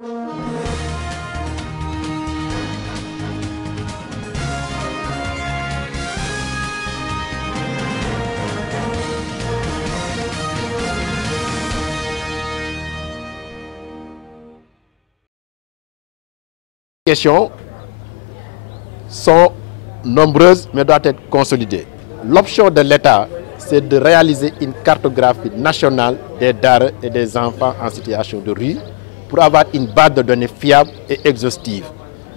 Les questions sont nombreuses mais doivent être consolidées. L'option de l'État, c'est de réaliser une cartographie nationale des daara et des enfants en situation de rue pour avoir une base de données fiable et exhaustive.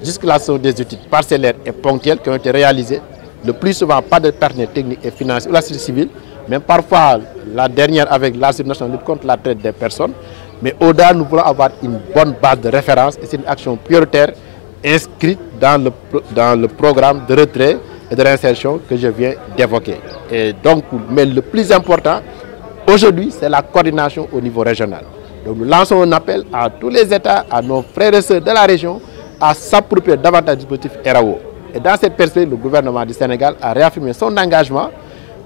Jusque-là, ce sont des études parcellaires et ponctuelles qui ont été réalisées, le plus souvent par des partenaires techniques et financiers ou la société civile, mais parfois la dernière avec l'Agence nationale de lutte contre la traite des personnes. Mais au-delà, nous voulons avoir une bonne base de référence et c'est une action prioritaire inscrite dans le programme de retrait et de réinsertion que je viens d'évoquer. Et donc, mais le plus important, aujourd'hui, c'est la coordination au niveau régional. Donc nous lançons un appel à tous les États, à nos frères et sœurs de la région, à s'approprier davantage du dispositif RAO. Et dans cette perspective, le gouvernement du Sénégal a réaffirmé son engagement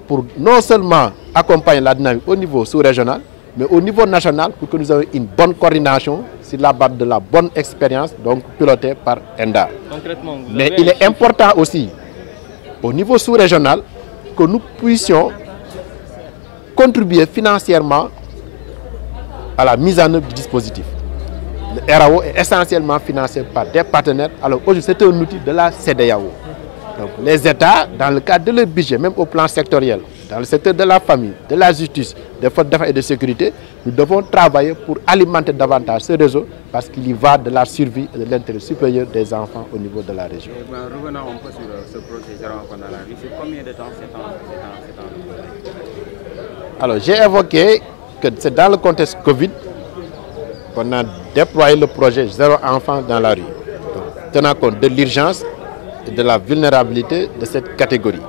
pour non seulement accompagner la dynamique au niveau sous-régional, mais au niveau national pour que nous ayons une bonne coordination sur la base de la bonne expérience donc pilotée par ENDA. Mais il est important aussi au niveau sous-régional que nous puissions contribuer financièrement à la mise en œuvre du dispositif. Le RAO est essentiellement financé par des partenaires. Alors aujourd'hui, c'est un outil de la CEDEAO. Donc les États, dans le cadre de leur budget, même au plan sectoriel, dans le secteur de la famille, de la justice, des forces de défense et de sécurité, nous devons travailler pour alimenter davantage ce réseau parce qu'il y va de la survie et de l'intérêt supérieur des enfants au niveau de la région. Revenons un peu sur ce projet Zéro Enfant dans la rue. Sur combien de temps c'est en Alors j'ai évoqué que c'est dans le contexte Covid qu'on a déployé le projet Zéro Enfant dans la rue, donc, tenant compte de l'urgence et de la vulnérabilité de cette catégorie.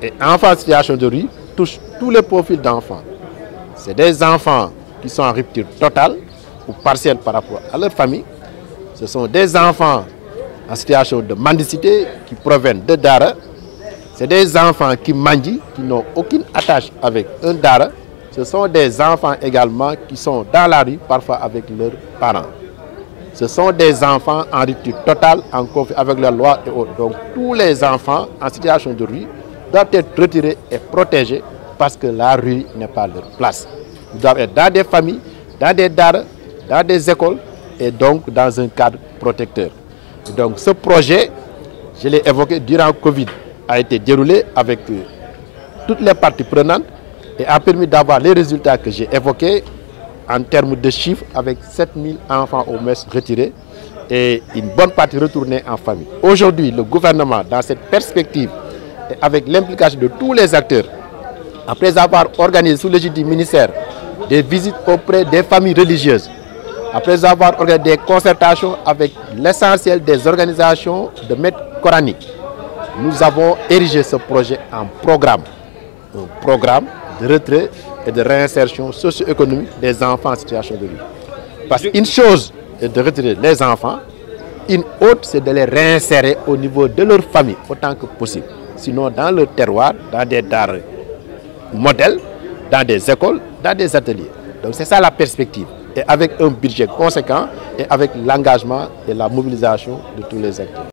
Et enfants en situation de rue touche tous les profils d'enfants. C'est des enfants qui sont en rupture totale ou partielle par rapport à leur famille. Ce sont des enfants en situation de mendicité qui proviennent de daara. C'est des enfants qui mendient, qui n'ont aucune attache avec un daara. Ce sont des enfants également qui sont dans la rue, parfois avec leurs parents. Ce sont des enfants en rupture totale, en conflit avec la loi et autres. Donc tous les enfants en situation de rue doivent être retirés et protégés parce que la rue n'est pas leur place. Ils doivent être dans des familles, dans des daara, dans des écoles et donc dans un cadre protecteur. Et donc ce projet, je l'ai évoqué durant le Covid, a été déroulé avec toutes les parties prenantes et a permis d'avoir les résultats que j'ai évoqués en termes de chiffres avec 7000 enfants au moins retirés et une bonne partie retournée en famille. Aujourd'hui, le gouvernement, dans cette perspective et avec l'implication de tous les acteurs, après avoir organisé sous l'égide du ministère des visites auprès des familles religieuses, après avoir organisé des concertations avec l'essentiel des organisations de maîtres coraniques, nous avons érigé ce projet en programme, un programme de retrait et de réinsertion socio-économique des enfants en situation de rue. Parce qu'une chose est de retirer les enfants, une autre c'est de les réinsérer au niveau de leur famille autant que possible. Sinon dans leur terroir, dans des daara modèles, dans des écoles, dans des ateliers. Donc c'est ça la perspective. Et avec un budget conséquent et avec l'engagement et la mobilisation de tous les acteurs.